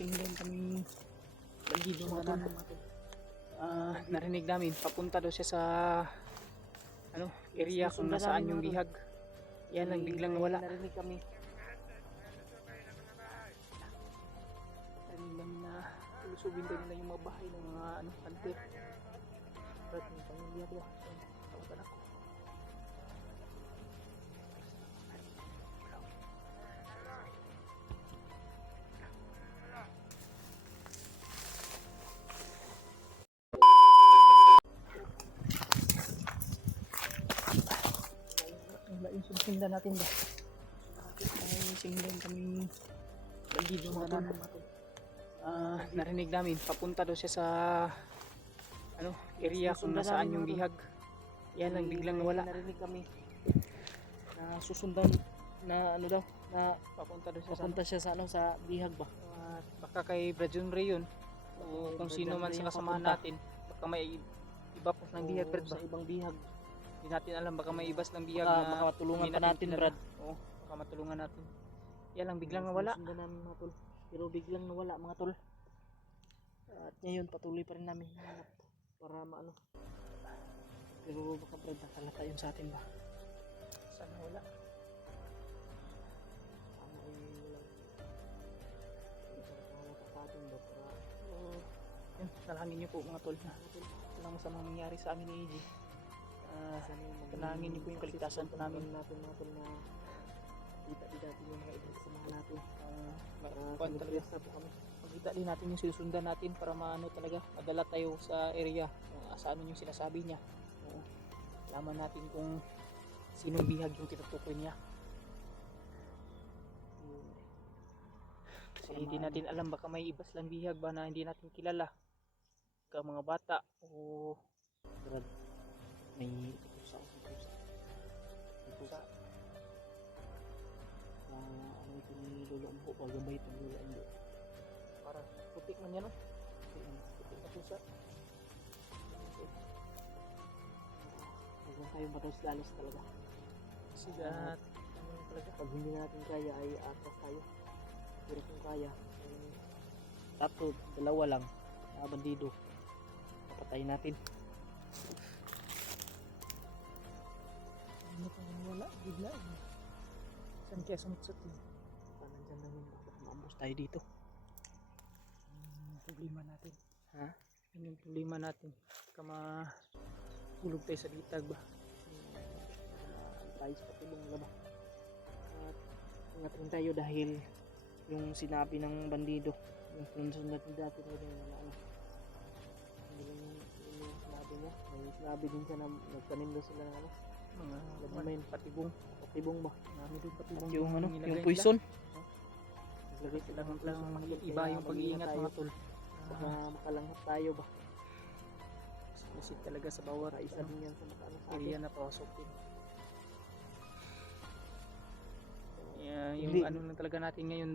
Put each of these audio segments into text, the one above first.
singilan kami bandido mga tol. Narinig namin papunta daw siya sa area kung nasaan yung bihag. Yan lang biglang nawala. Narinig kami. Narinig namin na lulusubin daw nila yung mga bahay ng mga hunter. Brad, may pamilya daw. Tawagan ako. Yung susundan natin ba? Ay, singilan kami bandido mga tol. Narinig namin papunta daw siya sa area kung nasaan yung bihag. Yan lang biglang nawala. Narinig kami na susundan na na Papunta daw siya papunta siya sa bihag ba? Baka kay Brad John Ray yun. O kung sino man sa kasamahan natin. Baka may iba po ng bihag, Brad ba? Sa ibang bihag. Hindi natin alam, baka may ibas ng bihag Baka na makatulungan hindi pa natin, kilala. Brad. Oo, baka matulungan natin. Yan lang biglang nawala. Susundan namin mga tol. Pero biglang nawala mga tol. At ngayon patuloy pa rin namin hinahanap para maano. Pero baka Brad nakalata yun sa atin ba? Sana wala. Sana ay walang nakalata sa atin ba para Yan, talangin niyo po mga tol na walang masamang nangyari sa amin ni AJ. Talangin niyo po yung kaligtasan po namin. natin mga tol na kita din natin yung mga ibang kasama natin. Kuan talaga Sa po kami. Magkita din natin yung sinusundan natin para maano talaga madala tayo sa area kung saan yung sinasabi niya. Alaman natin kung sinong bihag yung tinutukoy niya. Kasi hindi natin alam, baka may ibas lang bihag ba na hindi natin kilala. Baka mga bata o Brad, may pusa. Ano ito ni Lolo Ambo, pagabay ito ni Lolo Ambo. parang putik man yan, no? Putik na pusa. Huwag lang tayong madalos-dalos talaga. Kasi talaga. Pag hindi natin kaya ay atras tayo. Pero kung kaya, tatlo, dalawa lang, mga bandido, napatayin natin. Ano pa wala, bigla. Saan kaya sumutsot yun? Nandyan lang yun, bakit maambos tayo dito? Problema natin. Ha? Yun yung problema natin. Baka mahulog tayo sa litag ba? Tayo sa patulong na ba? At ingat rin tayo dahil yung sinabi ng bandido, yung sunod dati na rin na hindi lang yung sinabi niya. May sinabi din siya na nagtanim daw sila ng Mga lamin, patibong ba? Marami din patibong At yung nilagay yung poison. Naglagay sila ng iba yung pag-iingat mga tol. Baka makalanghap tayo ba? Kasi talaga sa bawat Isa din yan sa makaano sa area atin. na pasokin. Yung Hindi. lang talaga natin ngayon,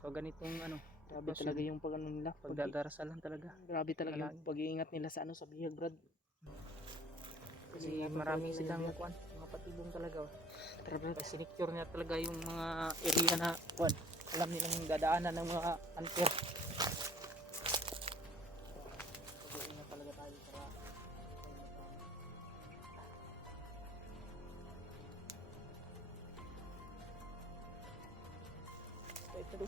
so ganitong Grabe talaga yung pag-ano nila. pagdadarasal lang talaga. Grabe talaga yung pag-iingat nila sa sa bihag, Brad. Kasi Ingatan marami talaga silang nila. mga patibong talaga. Tara, Brad. Sinicure niya talaga yung mga area na alam nilang dadaanan ng mga hunter. Pag-iingat talaga tayo para Ito do.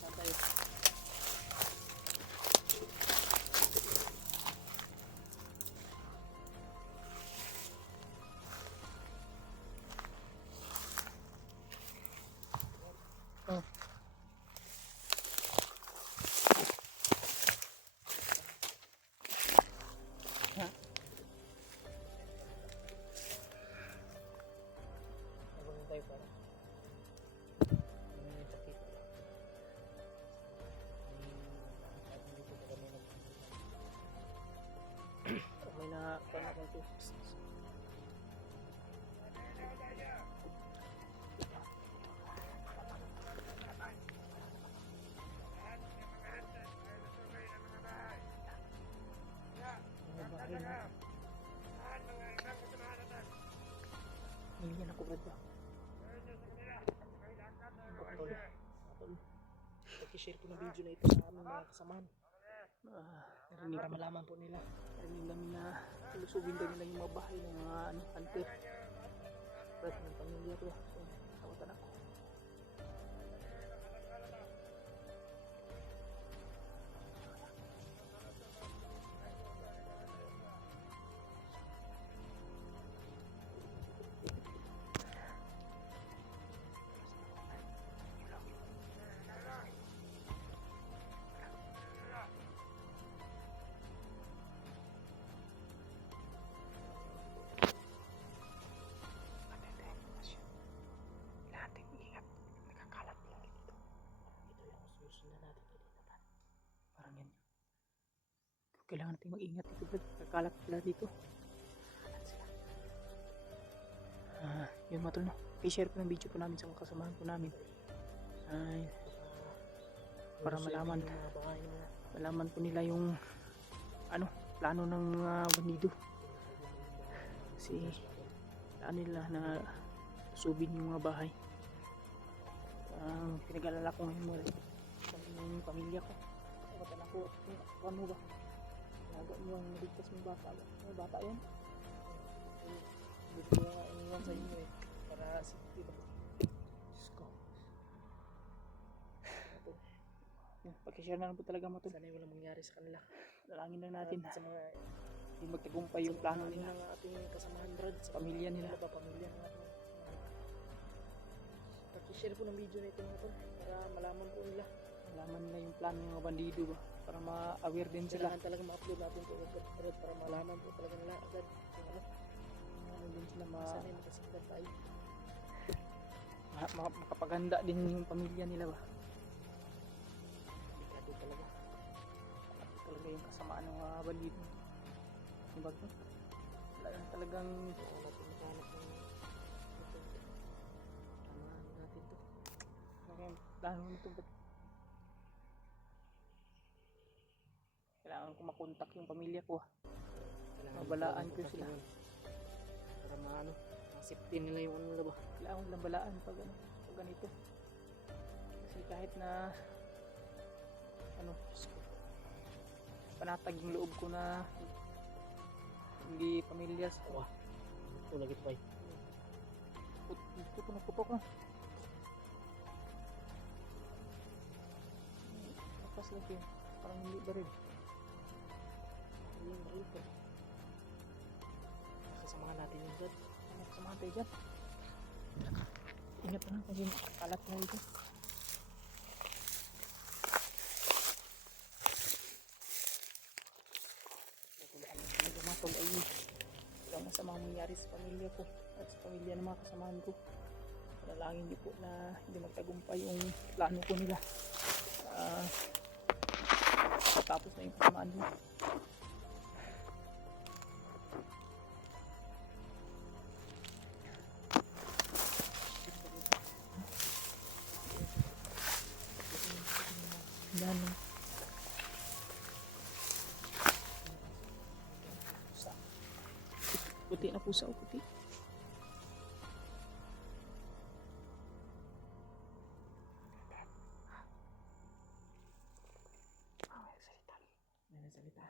saan tayo. pakishare po ng video na ito sa aming mga kasamahan. Narinig Para malaman po nila. namin na lusubin daw nila yung mga bahay ng mga hunter. Brad, ng pamilya ko. So, tawatan ako. Susundan natin kanina pa. Parang yan. Kailangan natin mag-ingat dito, Brad. Kakalat pala dito. Yun mga tol, no? I-share ko ng video po namin sa mga kasamahan po namin. Ay, para malaman po nila yung plano ng bandido. Kasi plano nila na subin yung mga bahay. Ang pinag-alala ko ngayon mo yung pamilya ko. Matala ko, ano ba? Naga mo yung naligtas mong bata ba? May bata yan? Hindi ko nga iniwan sa inyo para safety ba. Diyos ko. Pag-share na lang po talaga mga tol. Sana walang mangyari sa kanila. Dalangin lang natin Sa mga hindi magtagumpay yung plano nila. ng ating kasamahan, Brad. Sa pamilya nila. Sa pamilya ng ating pag-share po ng video na ito mga tol para malaman po nila. Malaman nila yung plano ng mga bandido ba? Para ma-aware din sila. Kailangan talaga ma-upload natin ito agad, Brad, para malaman po talaga nila agad kung Ano din sila sana makasigdan tayo. makapaganda din yung pamilya nila ba? Delikado talaga. Ito talaga yung kasamaan ng mga bandido. Yung bago? Talagang Kailangan natin makahanap ng ito. Tamahan natin to. plano nito ba? Kailangan ko makontak yung pamilya ko. Kailangan Mabalaan natin ko sila. yun. Para ma-safety nila yung ano nila ba. Kailangan ko lang balaan pag ganito. Kasi kahit na panatag yung loob ko na hindi pamilya sa Ito lagi ito, bay. putok na. Lakas lagi. Parang hindi ba rin? Yung baril ko. Kasamahan natin yung Brad. Samahan tayo dyan. Ingat na kasi kalat na ito. Talaga mga tol ay walang masamang mangyari sa pamilya ko at sa pamilya ng mga kasamahan ko. Panalangin niyo po na hindi magtagumpay yung plano ko nila. Tapos na yung kasamaan nila. Yan. Puti na pusa o puti. May nasalita.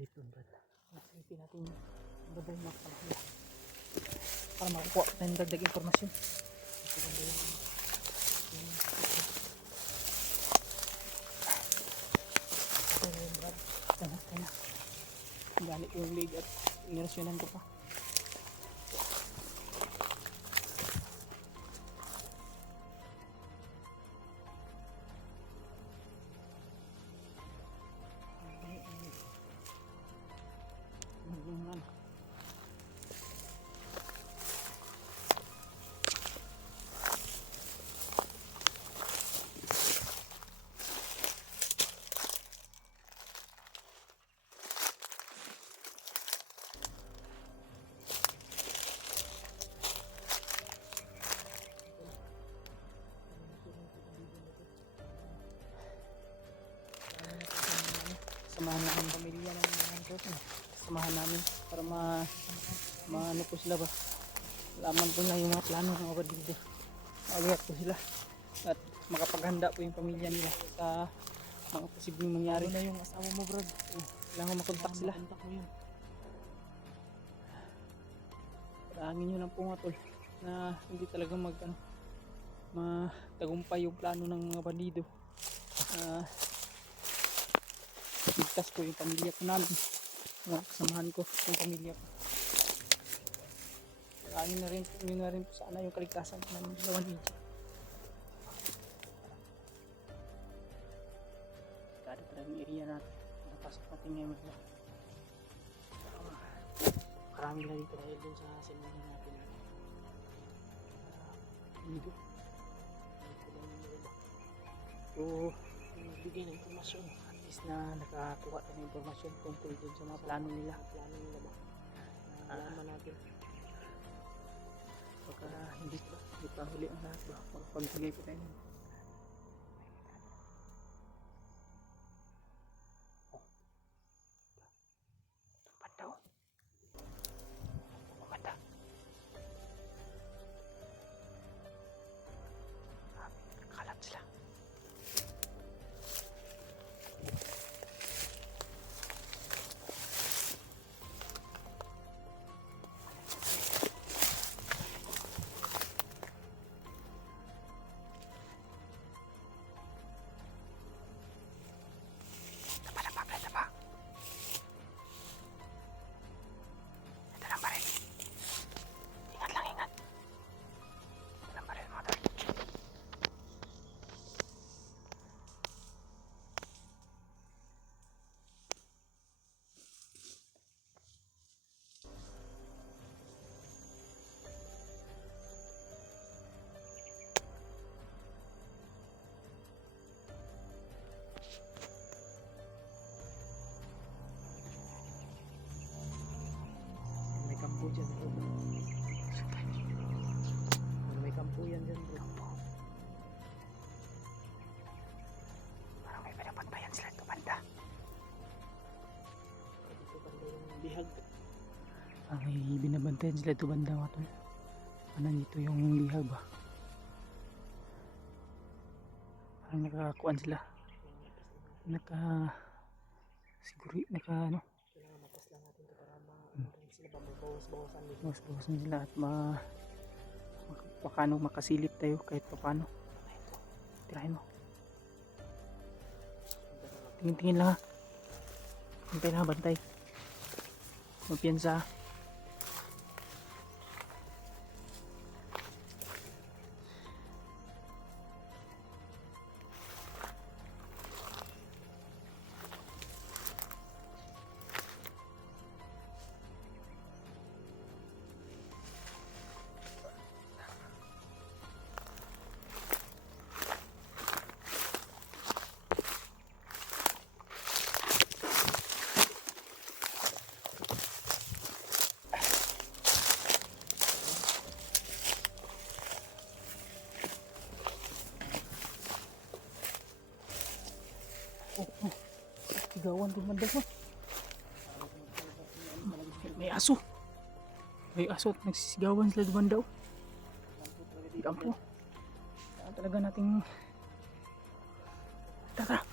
silip doon, Brad. Nasilipin natin yung banda yung makakalala para makukuha tayong dagdag informasyon. Ito banda yung Ito na yun, Brad. Ito na. Gamit ko yung leg at inirasyonan ko pa. Samahan namin pamilya ng mga samahan namin para maano po sila ba, laman po na yung mga plano ng mga bandido, ma-alert po sila at makapaghanda po yung pamilya nila sa mga posibleng mangyari. na yung asawa mo, Brad. Kailangan makontak sila. Makontak mo yun. Parangin nyo lang po mga tol na hindi talaga matagumpay yung plano ng mga bandido. Ligtas ko yung pamilya ko namin, mga kasamahan ko yung pamilya ko. Parangin na rin po sana yung kaligtasan ng Lawan Egypt. Kada talagang area natin, napasok natin ngayon magla. Karami na dito Dahil dun sa sinunan natin. dito. Ito lang yung maganda. So, Nagbigay ng informasyon. at least na nakakuha tayo ng informasyon tungkol dun sa mga plano nila. Plano nila ba? Nalaman natin. Baka hindi pa huli ang lahat ba? Magpagbigay pa tayo nun. Tumpat daw. Maganda. Kalat sila. May kampo dyan, bro. May kampo yan dyan, bro. Parang may pinapantayan sila ito banda. Ito banda yung bihag. May binabantayan sila ito banda mga tol. Nandito yung lihag ba? Parang nakakuan sila. Kailangan matas lang natin ito para sila ba mabawas-bawasan nila. bawas-bawasan sila at makasilip tayo kahit paano. Tirahin mo. Tingin-tingin lang ha. Bantay na, bantay. Magpiyansa. Sigawan din banda mo. May aso. May aso at nagsisigawan sila doon daw. Kampo. Kaya talaga nating tara.